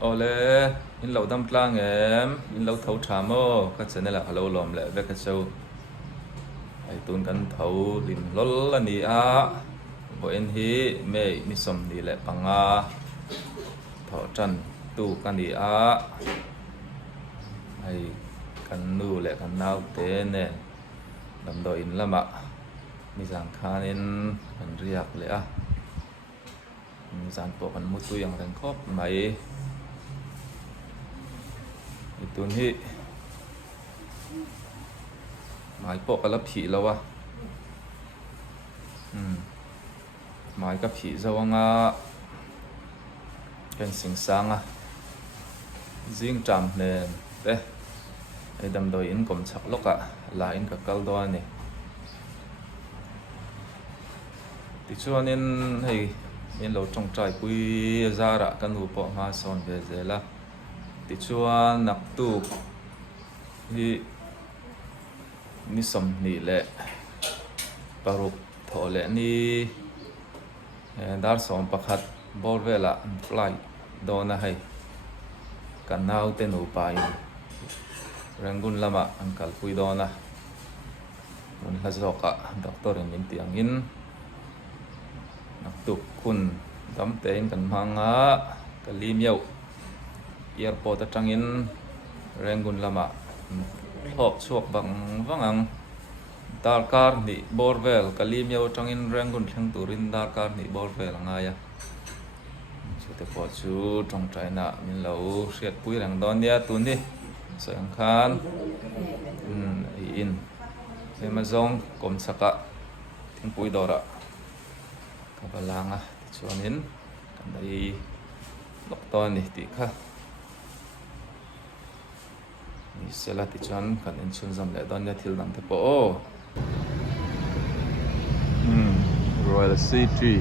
Ole in lo dam tlang em in lo thấu tham ô ka chene la alo lom le ve ka chau ai tun kan thấu lim lol ani a bo en hi me ni som ni le panga tho chan tu kan ni a ai kan nu le kan nau te ne dam do in lama mi jang khan in kan riak le a mi jang po kan mu tu yang ren khop mai tuần hi mái bộ cái lớp phỉ lâu à mái cái phỉ dâu ang à cái sinh sang à riêng trầm nè đấy ai đâm đôi in cầm chặt lốc à là in cái câu đó này thì cho nên hay nên lâu trong trại quy ra ra căn hộ bộ ma son về thế là thì cho nạp tu thì ni som ni lệ paruk thọ lệ ni dar som pakhat bor vela fly dona hay kanau te no pai rangun lama angkal pui dona mun hazoka doctor in tiang in nạp tu kun dam tein kan manga kalim yau airport atangin rangun lama thok chuak bang wangang darkar ni borvel kalim yo tangin rangun thlang turin darkar ni borvel angaya chute po chu trong china min lo riat pui rang don dia tun ni sang khan in amazon kom saka thing pui dora kabalanga chuanin kan dai lokton ni ti kha sela ti chan kan in chun zam le don ya thil nam te po Royal City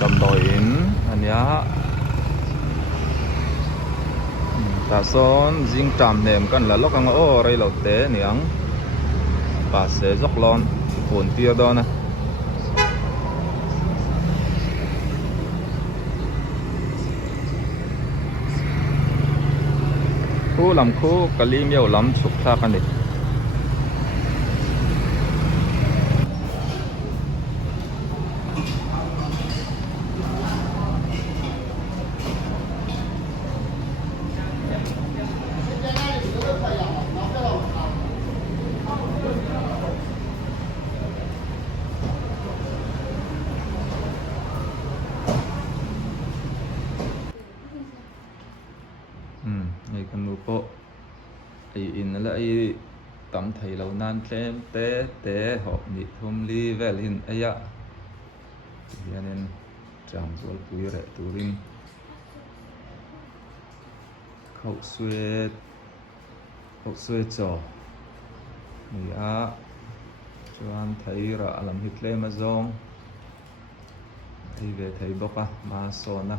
cầm đội in ania ta son jing tam nem kan la lokang o rei lo te niang pa se jok lon phun tia don na khu làm khu kalim yêu lắm chụp ra cái này này con nuôi po ai in là ai tắm thầy lâu nan thêm té té họ bị thôm li về hình ai ạ nên chạm rồi bùi rẻ turin khẩu xuê trò người á cho anh thấy ra làm hít lên mà zong thì về thấy bốc à mà son à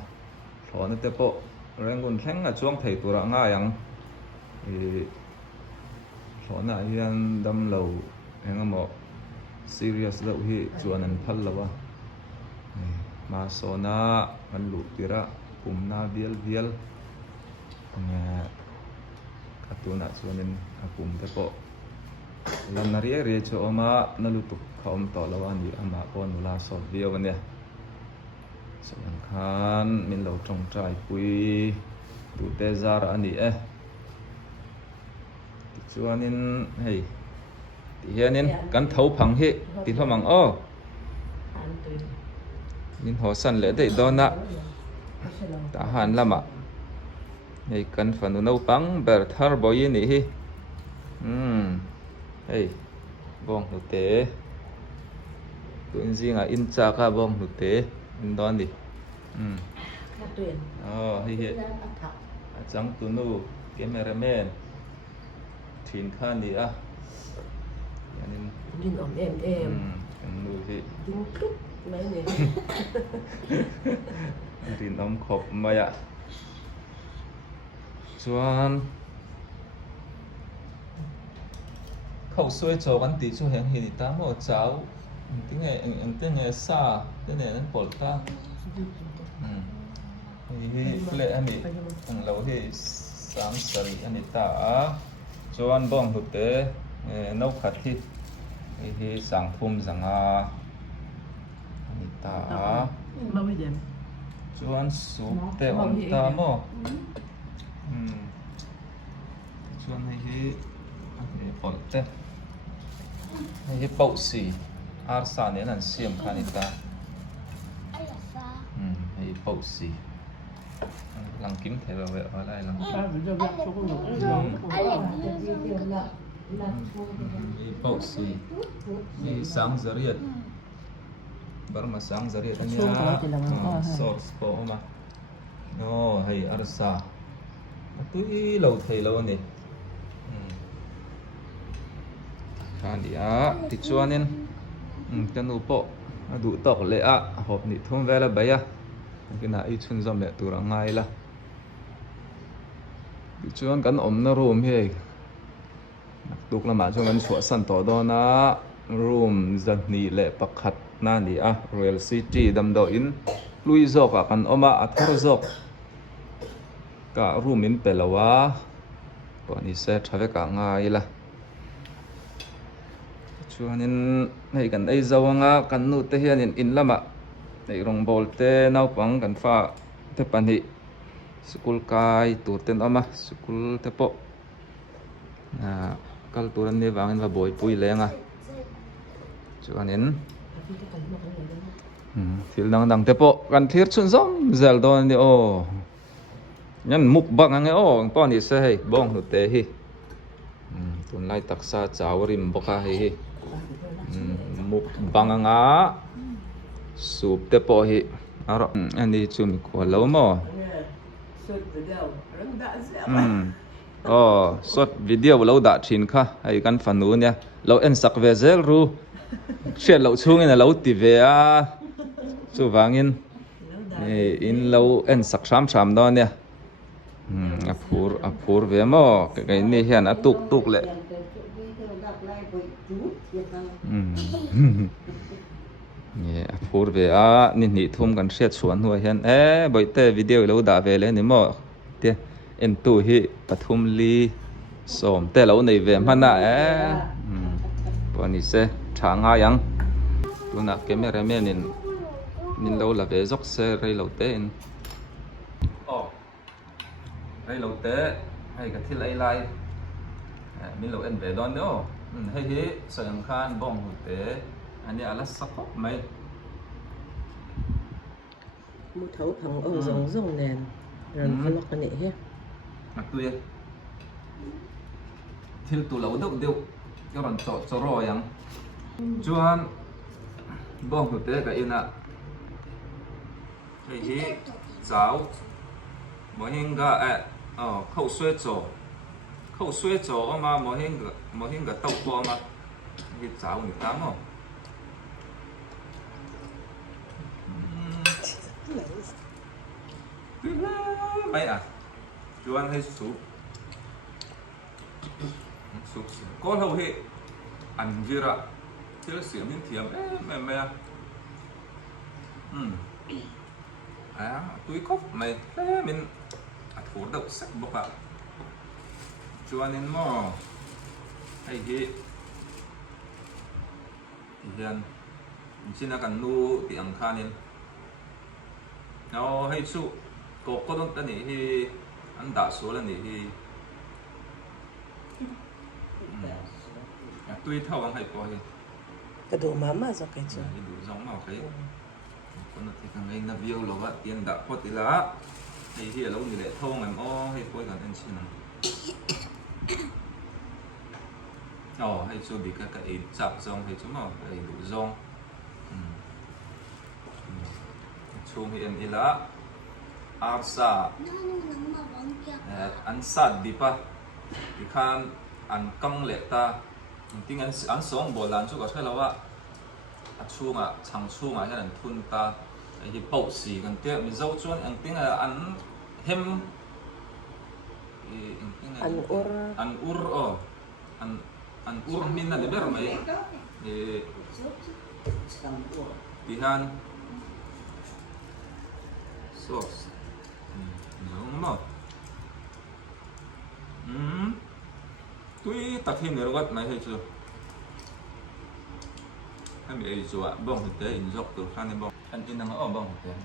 phó nó tế bộ rangun theng a chuang thei tura nga yang thona hian dam lo engamo serious lo hi chuan an phal lawa ma sona an lu tira kumna bial nga katuna chuanin a kum te po lan na ri chu oma na lu tu khom to lawa ni ama pon la so bio ne sang khan min lo trong trai pui tu te zar ani e chuanin hei ti hianin kan thau phang hi ti hlamang o min ho san le dei dona ta han lama hei kan fanu no pang ber thar boi ni hi hei bong nu te tuin zinga in cha ka bong nu te in don đi hay hiện trắng tu nu cameraman thìn khan đi à nên nhìn ổn em nu thì dính cúp mấy này thìn ống khop mày ạ chuan khẩu xuôi cho ăn tí chu hẹn hiện ta màu cháo tiếng này sa cái này nó bột ra hi ple ani ang lo hi sang sari ani ta chuan bong hute no khat hi sang phum zanga ani ta Mau đi dem. chuan sup te om ta mo chuan hi pol te hi pau si ar sa ne nan siam khani ta hi pau si lang kim the ve ở lại lang Ba bây giờ gặp số con hi pau si hi sang zariat bar ma sang zariat ania source po ma no hay arsa tui lâu thầy lâu nè khan dia ti chuanin kan upo adu tok le a hop ni thum vela baya kina I chun zom le tur angai la ti chuan kan om na room he tuk lama chuan kan chua san to do na room zan ni le pakhat na ni a Royal City damdo in lui zok a kan oma athar zok ka room in pelawa po ni se thave ka ngai la chuanin hei kan ei zawanga kan nu te hian in lama nei rong bol te naupang kan fa te pani school kai tur ten ama school te po na kal turan ni wangin va boy pui lenga chuanin thil dang dang te po kan thlir chun zom zel don ni o nyan muk bang ange o po ni se hei bong nu te hi tun lai taksa chawrim boka hi muk banganga sup te po hi aro ani chumi ko lo mo Sốt video. Rắn đã dẻo. short video lo da thin kha ai kan fanu nya lo en sak ve zel ru chiat lo chungin lo ti ve a chu wangin in lo en sak sam do nya a phur ve mo cái ni hian a tuk le phur về à nên nhị thumกันเสียชวนหัวเห็นบ่อยแต่วิดีโอเราด่าเวเลยนี่หมอเตเอ็นตู้hiปทุมลีสมแต่เราในเวมันน่ะวันนี้เสทางหายังตัวนักเกมเรเมนินเราละเวจอกเสไรเราเตนอ๋อไรเราเตให้กับที่ไล่มินเราเอ็นเวดอนเนาะให้ฮิสังขารบ้องหัวเตอันนี้อะไรสักพอไหม Một thấu thằng ông rồng nền. Rồi nó lọc cái nệ hết. Tuy thil tu lâu đâu cái bọn cho rồi yang chuan bong thực tế cái ina cái gì giáo mỗi hình cái khẩu xuôi chỗ mà mỗi hình cái tàu qua mà cái giáo người ta mà mấy à chuan hay súp có hầu hệ ăn gì ra chứ xỉa miếng thiềm mẹ túi cốc mày mình thổ đậu sắc bọc ạ chuan nên mò hay hệ hiện xin là cần nu tiếng khan nên nó hay su có đông cái này thì anh đã số là này thì tuy thâu anh hay coi Cái đồ mắm rồi cái chứ. đủ giống màu cái con thì thằng anh là view là vậy tiền đã có tí lá thì lâu như lệ thâu ngày mo hay coi cả anh xin hay cho bị cái chạp rong hay chúng màu cái đủ rong chung thì em là arsa an sad di pa di khan an kang le ta ting an song bolan chu ka thelawa achunga changchunga hian an thun ta hi pau si kan te mi zo chuan ang ting an hem an ur an ur min na de ber mai di han sauce mà tuy tắc hình này gắt này hay chưa hay bị gì ạ bông thực tế in dọc từ sang đến bông anh in đang ở bông thực tế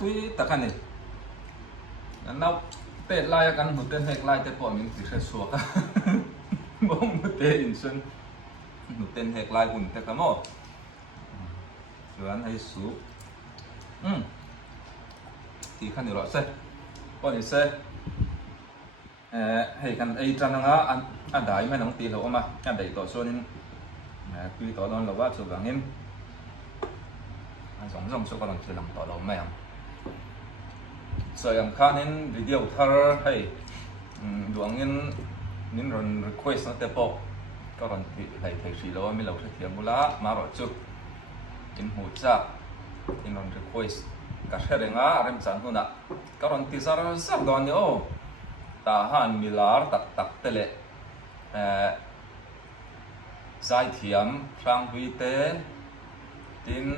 tuy tắc hình này nó tết lai kan một tên hek lai tết bỏ mình chỉ sẽ suộc bông một tên in xuân một tên hek lai cũng tết lắm rồi anh hay số thì khăn được rõ xe còn thì xe hay khăn ấy cho nó ăn đáy mấy nóng tì lẩu mà ăn đẩy tỏi xôi nên quy tỏi đòn lẩu bát rồi vàng em giống giống số con chỉ làm tỏi lẩu mày à sợ em khá nên video thar hay luồng nên rồi request nó tiếp bộ có còn thì thầy chỉ lo mình lẩu sẽ thiệt mula mà rồi chứ in hỗ trợ in on request cả xe đấy ngã rem chẳng hơn ạ các bạn tí sao sắp đón nhau ta han milar tak tak tele giải thiểm sang vi tế tin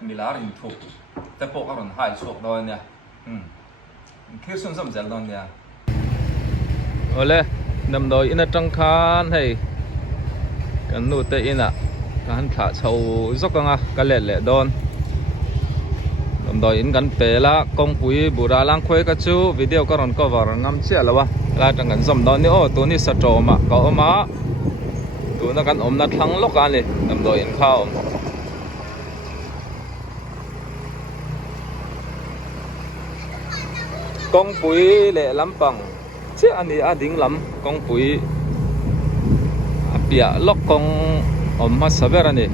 milar in thuộc te po các bạn hai suộc đôi nè khi xuân sầm dẻo đôi nè ole nằm đôi in trăng khan hay kan nu te in ạ kan thả sâu dốc cái lệ lệ đòn làm đòi in kan pe la công pui bura lang khoi ka chu video ka ron cover ngam chia la wa la tang kan zom don ni o tu ni sa tro ma ka oma tu na kan om na thlang lok an le làm đòi in khao công pui lệ lắm bằng chứ anh đi ading lắm công pui apia lok công 엄마 사베라니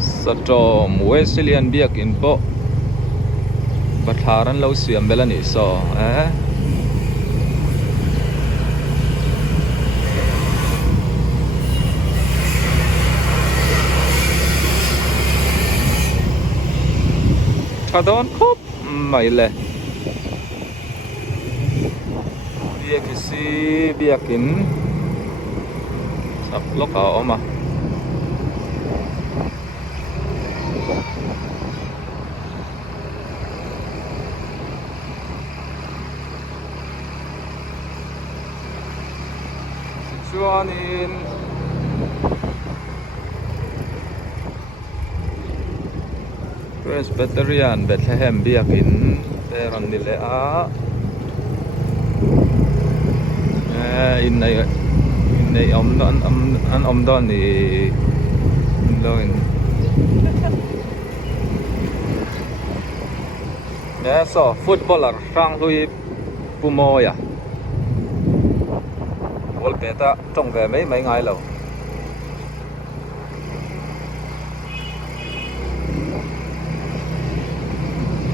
사토 무에실리안 비약 인포 바타란 lâu siam belani so thadon khop maile si biakin sắp lốc ở mà chuanin Presbyterian Bethlehem biakin teron nile a in này ông đó thì lên nè so footballer sang lui Pumo à ball beta trông về mấy ngày lâu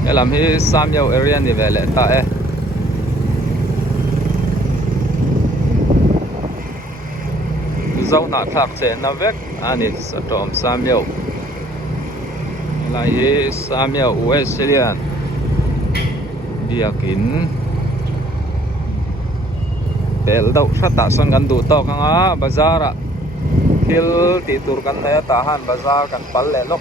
để làm hi Samuel area này về lại tại dấu nát thạc sẽ na vek anh sẽ trộm Samuel lại Samuel Wesley biakin bel dau sát ta sang gan du to kang a bazar thil ti tur kan ne tahan bazar kan pal le lok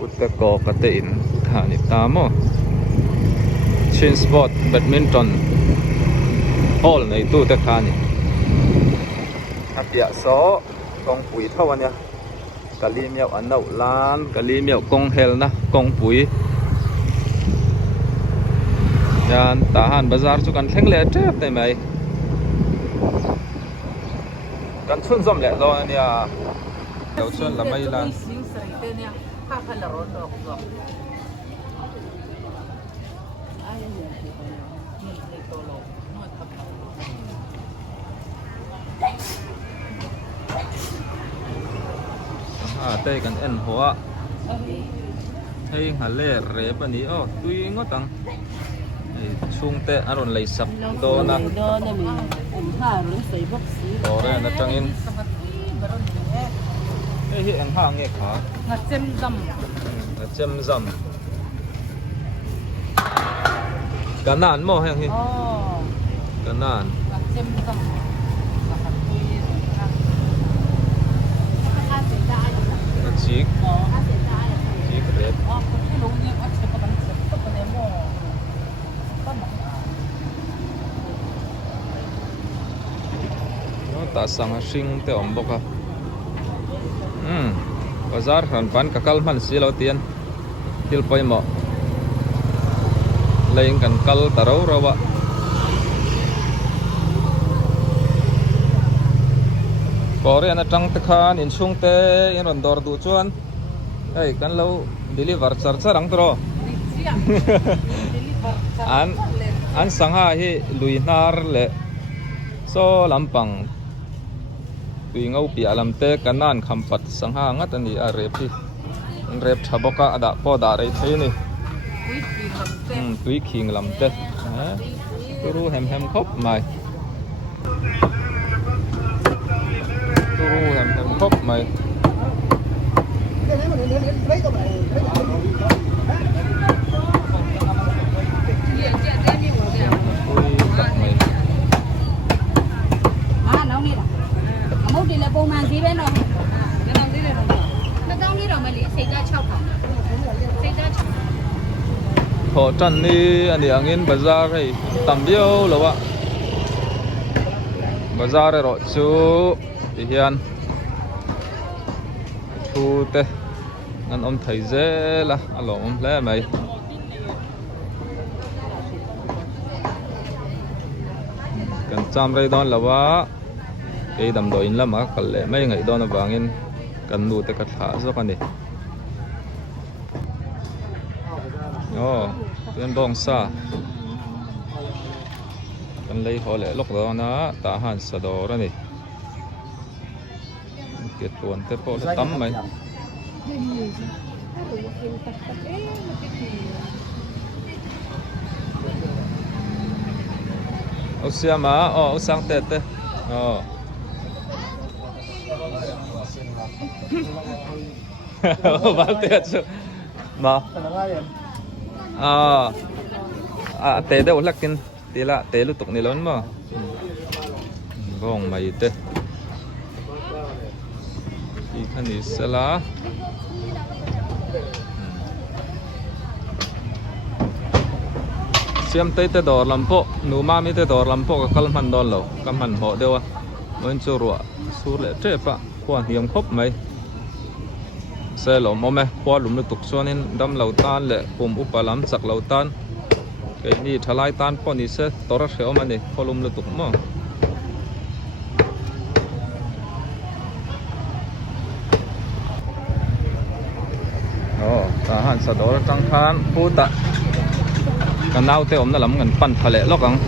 putte ko katein thani tamo Chin Sport Badminton Hall này tu te khani apia so kong pui thawan ya kali miao anau lan kali miao kong hel na kong pui yan tahan bazar chu kan thleng le trep te mai kan chun zom le lo ania lo chun la mai lan tây kan en hoa hay hà lệ rệp anh ô tuy ngót tăng chung tệ anh còn lấy sập đồ na đồ đây là trang in cái hiện hàng nghe khá là chêm dầm cả nàn mò hay gì kanan chik red nó ta sang sing te om boka bazar han pan kakal man silo tian til poi mo lein kan kal tarau rawa kore ana tang te khan in chung te in ron dor du chuan ei kan lo deliver char charang tro an sangha hi luinar le so lampang tui ngau pi alam te kanan khampat sangha ngat ani a repi rep thaboka ada po da rei thei ni tui khing lam te turu hem khop mai turu hem khop mai họ trần đi anh đi angin bazaar hay tầm biêu lo ạ bazaar rồi chú thì hiền thu te ngân ông thầy dễ là alo ông lẽ mày cần chăm đây đó là vá cái đầm đội lắm mà cần lẽ mấy ngày đó nó vangin cần đủ te cắt hạ số con đi tuyên bong sa kan lấy họ lẽ lốc đó na ta han sa đồ ra nè kết tuần te po tắm mày ô xe mà ô sang tết te bán tết chứ mà tê đâu lắc kinh tê lạ tê lúc tục này lớn mà vòng mày tê đi khăn đi xe lá xem tê tê đỏ làm po nụ ma mi tê đỏ làm po cái cam hành đòn lẩu cam hành họ đâu à muốn cho rùa su lệ trễ pa quan hiểm khóc mày xe lẩu mò mẹ qua lùm được tục cho nên đâm lẩu tan lệ cùng upa lắm sặc lẩu tan cái này thay lại tan po này sẽ tora khéo mà này qua lùm được tục mà ta han sa đó trăng khan phu ta cái nào te om na lam ngan pan phale lok ang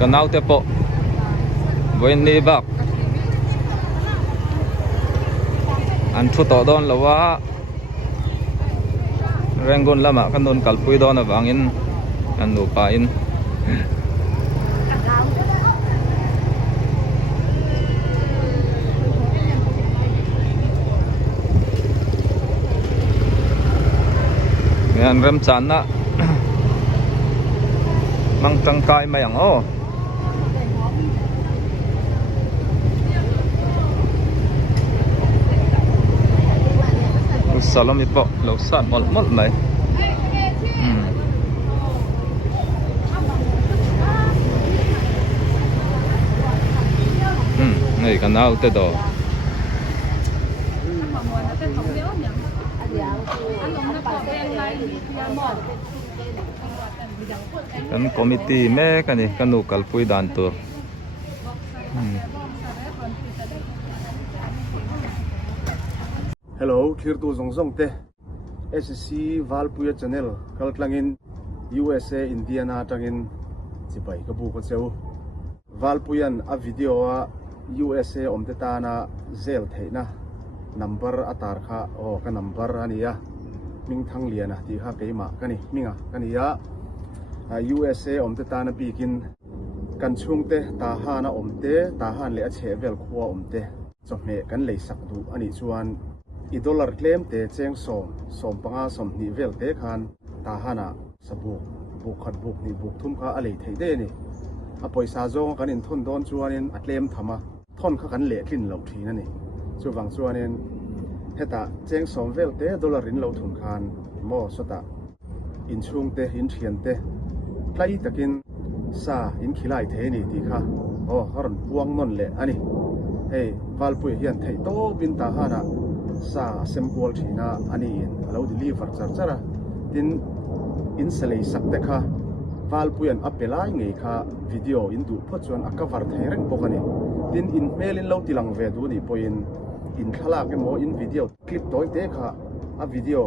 cái nào te po với ni bak an thu to don lawa rengon lama kan don kalpui don awangin an nu pa in ngan rem chan na mang trăng kai mai ang o salam ipo lo sat mol mol mai này cái nào tới đó kan committee me kan ni kan local pui dan tur Hello, Kirtu Zongzong te SC Valpuya channel kaltlangin USA Indiana tangin chipai kabu ko cheu Valpuyan a video a USA omte ta na zel theina number atar kha o ka number ania ming thang liana ti kha keima kani minga kania USA omte ta na bikin kan chungte ta hana omte ta han le a chevel khuwa omte chome kan lei sak du ani chuan i dollar claim te cheng som panga som ni vel te khan ta hana sabu buk khat buk ni buk thum kha alei thei de ni a poisa zong kan in thon don chuanin atlem thama thon kha kan le thlin lo thina ni chuwang chuanin heta cheng som vel te dollar in lo thun khan mo sota in chung te in thian te tlai takin sa in khilai the ni ti kha haron puang non le ani hei valpui hian thei to bin ta hana sa sem kwal thina ani in lo deliver chara tin in salei sak te kha valpuian apelai ngei kha video in du pho chuan a cover thei reng pokani tin in mail in lo tilang ve du ni poin in thala ke mo in video clip toy te kha a video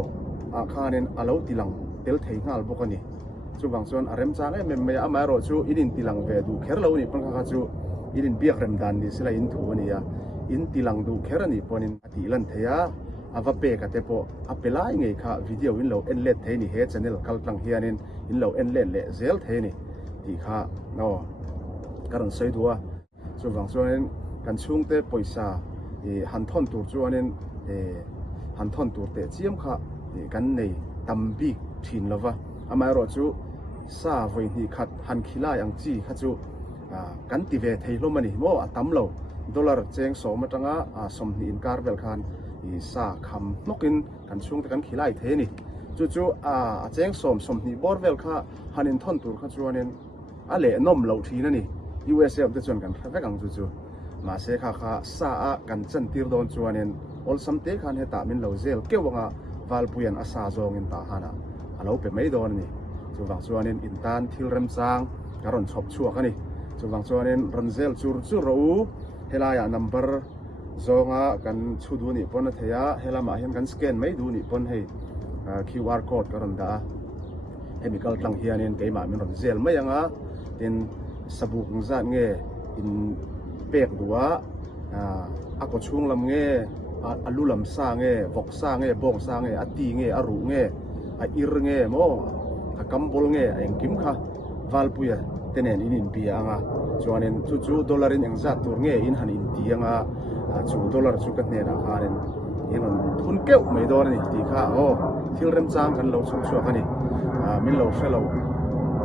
a khanen alo tilang tel thei ngal pokani chuwang chuan a rem chang em me ama ro chu in tilang ve du kher lo ni pang kha chu in biak rem dan ni sila in thu ani ya in tilang du kher ani ponin ati lan theya ava pe ka te po apelai ngei kha video in lo en let thei ni he channel kal tlang hianin in lo en let le zel thei ni ti kha no karon sei duwa chuwang chuan kan chung te poisa han thon tur chuanin han thon tur te chiam kha kan nei tambi thin lova ama ro chu sa voi ni khat han khilai ang chi kha chu kan ti ve thei hlomani mo atam lo dollar cheng so matanga som ni in karbel khan i sa kham nokin kan chung te kan khilai the ni chu a cheng som ni borvel kha hanin thon tur kha chuanin a le nom lo thina ni USA te chuan kan thave kang chu ma se kha sa a kan chan tir don chuanin ol sam te khan heta min lo zel kewanga valpuian asa zong in ta hana alo pe mai don ni chuwang chuanin in tan thil rem chang karon chhop chuak ani chuwang chuanin ronzel chu ro helaya number zonga kan chudu ni pon theya helama hian kan scan mai du ni pon hei QR code karon da chemical tlang hianin keima min ronzel mai anga tin sabuk zat nge in pek duwa ako chung lam nge alulam sa nge vok sa nge bong sa nge ati nge aru nge a ir nge mo a kambol nge eng kim kha valpuya tenen inin pia anga chuanin chu dollar in engza tur nge in han in ti anga chu dollar chu ka hne na hanin in on thun keu mai dor ni ti kha thil rem chang kan lo chung chuak ani min lo fellow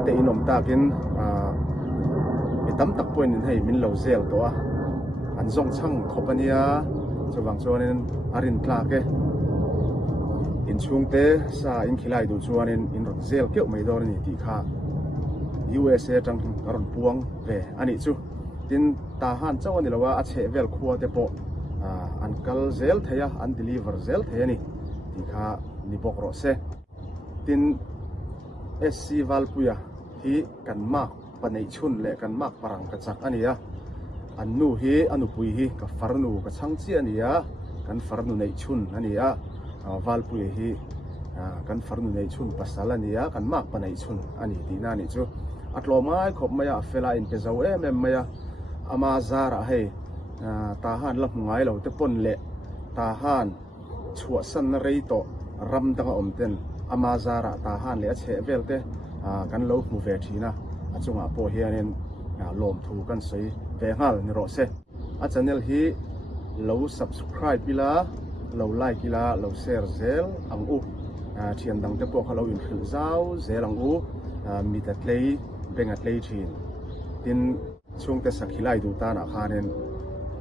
te inom takin tam tak point in hei min lo zel to a an zong chang khopania chuwang chuanin arin tlake in chungte sa in khilai du chuanin in ron zel keu mai dor ni ti kha USA tang karon puang ve ani chu tin ta han chawani lawa a che vel khuwa te po an kal zel theya an deliver zel theya ni ti kha ni bok ro se tin SC Valpuya hi kan mak panei chun le kan mak parang ka chak ania an nu hi anu pui hi ka farnu ka changchi ania kan farnu nei chun ania Valpuya hi kan farnu nei chun pasal ania kan mak panei chun ani ti na ni chu atlo mai khop maya fela in pe zau em maya ama zara hei ta han la ngai lo te pon le ta han chua san na rei to ram danga omten ama zara ta han le a che vel te kan lo mu ve thina achunga po hianin lom thu kan sei ve ngal ni ro se a channel hi lo subscribe pila lo like pila lo share zel ang u thian dang te po khalo in khil zau zel ang u mi ta tlei bengat lei thin tin chung te sakhilai du ta na khanen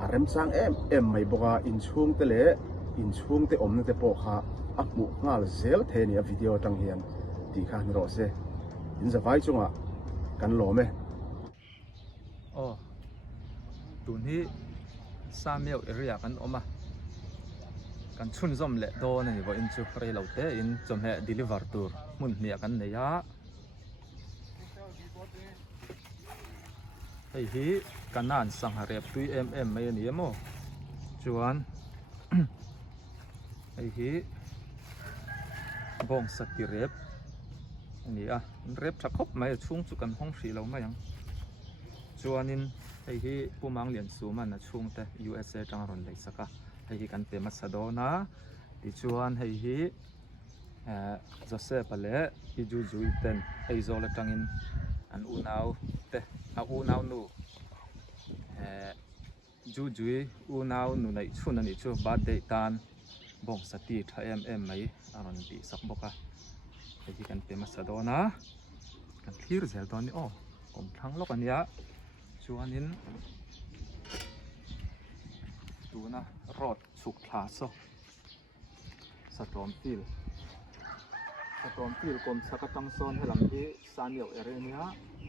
arem chang em mai boka in chung te le in chung te om te po kha akmu ngal zel the ni a video tang hian ti kha ni ro se in za vai chunga kan lo me tun hi samel area kan oma kan chun zom le do nei bo in chu rei lo te in chom he deliver tur mun mi kan ne ya hei hi kanan sang harep tui mai ni mo chuan hei hi bong sakti rep ani rep thakop mai chung chu kan hong hri lo mai ang chuanin hei hi pumang lian su man na chung te USA tang ron lei saka hei hi kan pe Macedonia ti chuan hei hi Joseph ale i ju ten hei zo la tangin an unau te unau nu jujui unau nu nei chun ani chu birthday tan bong sati tha mai aron ti sak boka hei kan pe Macedonia กันที่เสียตอนนี้อ๋อผมทั้งโลกอันเนี้ยชวนนินดูนะรอดสุกขาโซสตรอมฟิลกลมสักตังโซนให้หลังที่ซานเดียวเอเรียนี้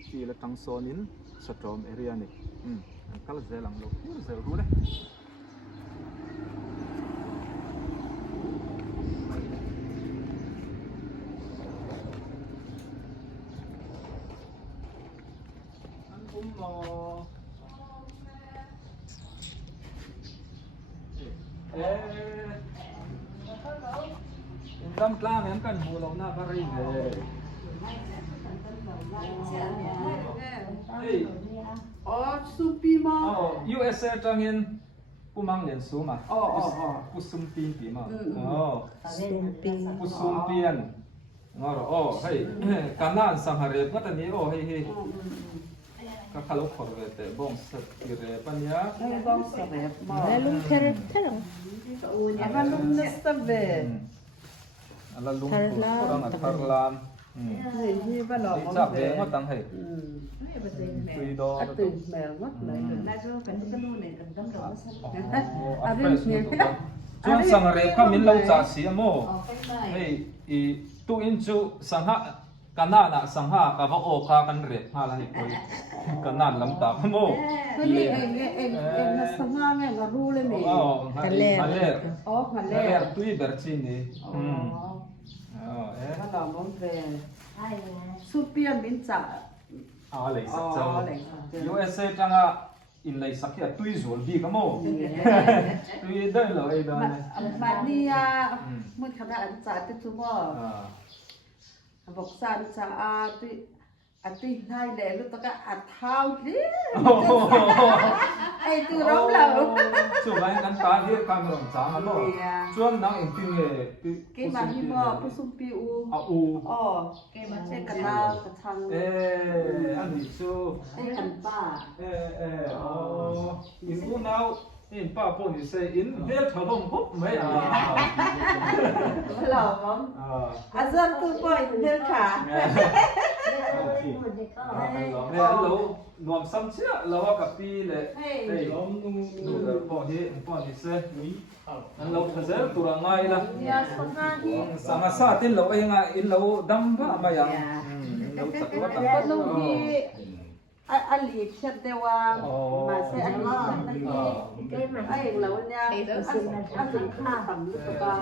ที่ละตังโซนินสตรอมเอเรียนี่อันก็เลยหลังโลกเซลรู้เลยดำกล้าเหมือนกันหูเราหน้าบริเวณอ๋อซูปีมา USA จังเงินกูมังเรียนสูงมากูซุ่มปีนปีมาซูปี กูซุ่มปีนงอโอ้เฮ้ยการนั่นสังหารเรื่องก็ตอนนี้โอ้เฮ้ยก็ขลุ่มขอเวทบ้องสักทีเรื่องปัญญา บ้องสมัยมา Lalu terang. Apa lu nestabe? Ala lung kurang atarlan. Ini apa lo? Cak deh ngot tang hei. Kuido. Atu mel ngot lah. Chuan sang rep kha min lo cha si mo. Hei I tu in chu sangha kana na sangha ka va o kha kan rep ha la ni koi. Kana lam ta mo. Sangha nge ngaru le me. Haler. Oh, Haler tui bercin ni. Kalau mau pre. Supian minta. Lei sak chau. USA tanga in lei sak ya tui zol bi ka mo. Tui dai lo ai da. Mania mun khada an cha ti tu mo. Bok san cha tu nai le lu to ka thau li. Ai tu rom la. Chu bai kan ta hi kam rong cha ma lo. Chuan nang in tin le. Cái mà đi mo pu sum pi u. U. Cái mà che kan na ka thang. An ni chu. Ai kan pa. In u now in pa po ni say in vel tha dong hop mai Hello mom. Azan tu po in hel ka. Lo nuam sam chia lo ka pi le hey lo nu po ni se an lo thazel tura ngai la Ya sanga hi. Sanga sa tin lo ai nga in lo dam ba ma yang lo chakwa ta Ko lu hi ali chat de wa ma se ali chat na hi. Ai lo nya asun kha tam lu to ka.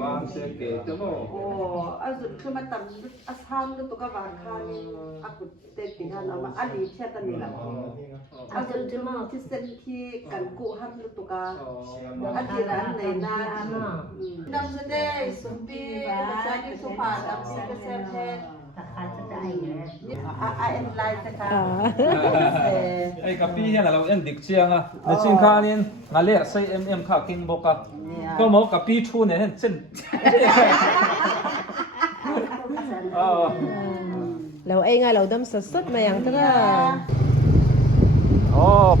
ba se ke to mo Asun kuma tam asam lu to ka wa kha ni aku te pinhan ama ali chat ni la. Asun cuma kisen ki kan ku han lu to ka. Adiran nei na nam se de sumpi sa ki su pa dam se se he en lai ta ka. ai ka pi hian lo en dik chiang a le chin kha nin nga le sai kha king boka ko mo ka pi thu ne hen chen Lalu ay nga lalu dam sasot mayang tara.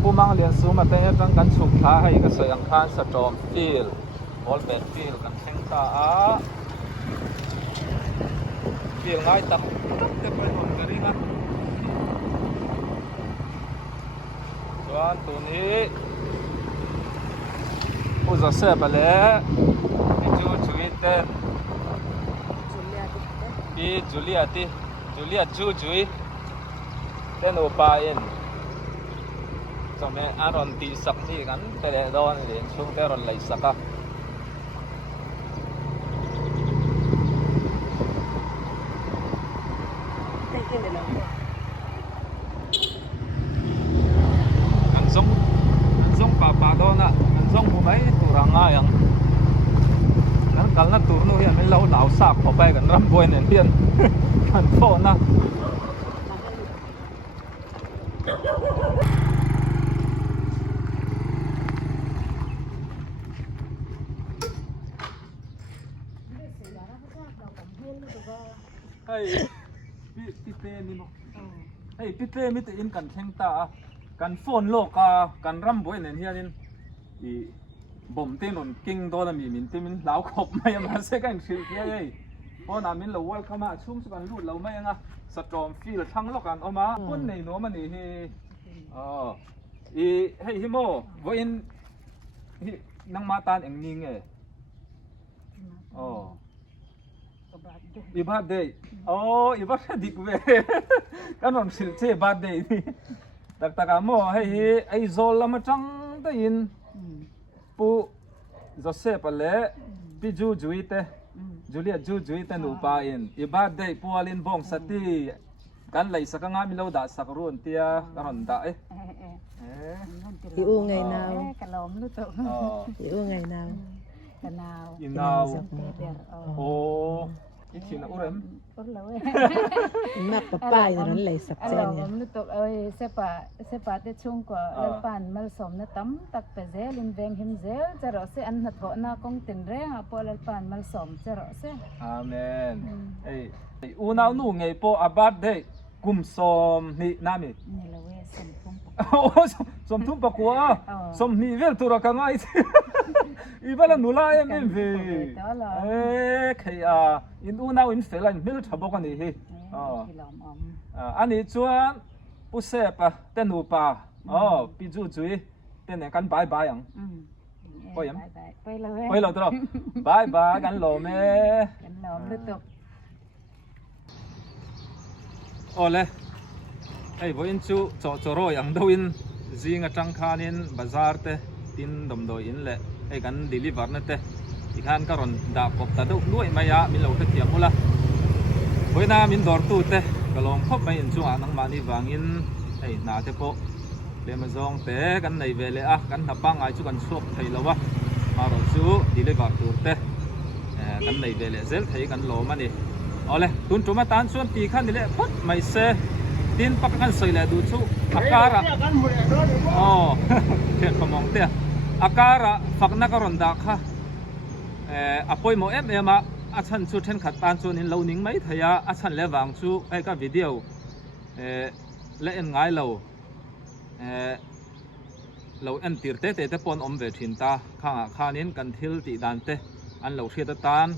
pu mang lian su ma te tang kan chuk tha hai ka sai ang khan sa tom fil ball bat fil kan theng ta a fil ngai tak te poi hon ka ringa chuan tu ni u za se ba le ni chu chui te pi Julia chu chui ten o pa in so me aron ti sak ni kan te le don len chung te ron lai saka an zong pa do na an zong bu mai tu ranga yang kan kal na tur nu hian min lo lau sak pho pai kan ram boin en hian kan pho na hey pite mi mo hey pite mi te in kan theng ta kan phone lo ka kan ram boin en hian in I bom tin on king do la mi min tin min lau khop mai ma se kan thil hi ei พอนามินเราว่าเข้ามาชุ่มสุกันรูดเราไม่ยังอ่ะสตรอมฟิลทั้งโลกันออกมาปุ่นในหนูมันนี่ให้ฮิโมว่าอินนังมาตานเองนิงอีบาดเดย์อีบาดดิกเวกันผมสิเชบาดเดย์นี่ตักโมให้ไอโซลมาจังได้ยินปูโจเซฟเล่พี่จูจุยเตจูเลียจูจุยเตนูปาอินอีบาดเดย์ปูอลินบงสติกันเลยสักงามิโลดาสักรุ่นเตียกันดาIu ngày nào? Cái lốm nó tự. Iu ngày nào? Cái nào? Inau. Ít khi nào urem? Ur lâu. Mak papai nó lấy sập Cái chen lốm nha. nó tự ơi sẽ pa để chung của lần pan mal som nó tắm tắc pe zel in veng him zel cho rõ sẽ ăn hạt vợ na công tin re à po lần pan mal som cho rõ sẽ. Amen. Ê, unau nu ngày po abad de kum som ni nami. Ni là we som thum. Som thum pa kwa. Som ni vel tu ra ka ngai. Ibala nula em ve. Khay in unau in fela in mil thabo ka ni hi. Cái lốm om. Ani chuan pu pa tenu pa. Pi ju chui ten ne kan bye bye ang. Poi em. Poi lâu. Poi lo tro. Bye bye kan lo me. Cái lốm nó tự. Ole. Hey, bo in chu cho ro yang do in zinga tangkhanin bazar te tin dom do in le hey kan deliver na te ikhan karon da pop ta do luai maya min lo te thiam mula boina min dor tu te kalong khop mai in chu anang mani wangin hey na te po le ma zong te kan nei vele a kan na pa ngai chu kan suak thei lawa ma ro chu deliver tur te kan nei vele zel thei kan lo mani ole tun tuma tan chuan ti khan ni le phot mai se tin pakan soile du chu akara ken pamong te akara fakna karon da kha apoi mo em a achan chu then khat tan chun in lo ning mai thaya achan le wang chu ai ka video le en ngai lo lo en tir te pon om ve thin ta khanga khanin kan thil ti dan te an lo thia ta tan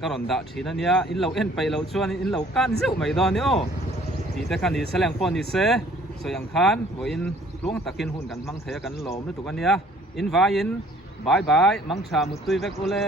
karon da thina nia in lo en pai lo chuan in lo kan zeu mai do ni o ti te kan ni seleng pon ni se so yang khan bo in luang takin hun kan mang thaya kan lom ni tu kan nia in vai in bye bye mang tha mu tui vek ole